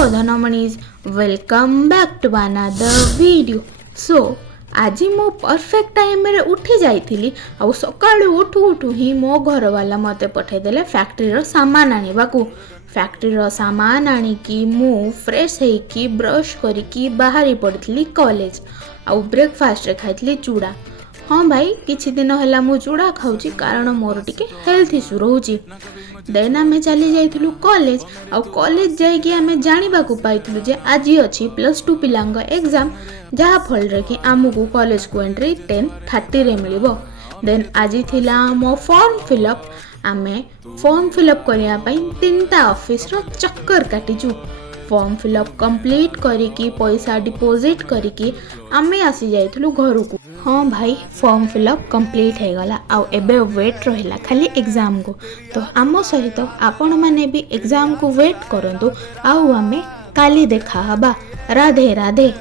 धनमणीज welcome back to another video. So आज मो perfect time रे उठी जाइथिली आ सकाळु उठू उठू ही मो घर वाला मते पठेदेले फैक्ट्री रो सामान आनिबाकू। फैक्ट्री रो सामान आनिकी मु फ्रेश हेकी ब्रश करिकी बाहरी पड़थली कॉलेज आ ब्रेकफास्ट रे खाइथली चूड़ा। हाँ भाई किछि दिन हला मु चूड़ा खाउची कारण मोर टिके हेल्थ इशू रहउची। देन आमे चली जाइथिलु कॉलेज आ कॉलेज जाइकी आमे जानिबाकू पाइथिलु जे आज अछि +2 पिलांग एग्जाम जहा फल रे कि आमुकू कॉलेज को एंट्री 10:30 रे मिलिबो। देन आज थिला मो फॉर्म फिलअप। आमे फॉर्म फिलअप करिया पई 3टा ऑफिस रो चक्कर काटिचु। फॉर्म फिलअप कंप्लीट करिकी पैसा डिपॉजिट करिकी आमे आसी जाइथिलु घर को। हाँ भाई फॉर्म फिलअप कंप्लीट हो गला आ एबे वेट रहिला खाली एग्जाम को। तो आम सहित आपण माने भी एग्जाम को वेट करंतु। आउ आमे काली देखा हबा। राधे राधे।